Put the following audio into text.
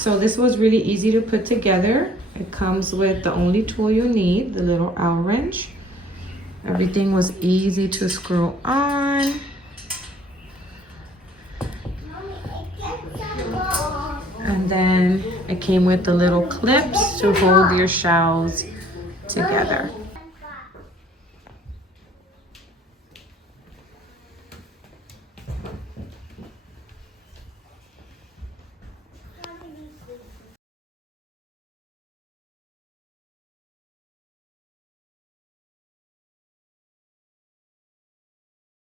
So this was really easy to put together. It comes with the only tool you need, the little Allen wrench. Everything was easy to screw on. And then it came with the little clips to hold your shelves together.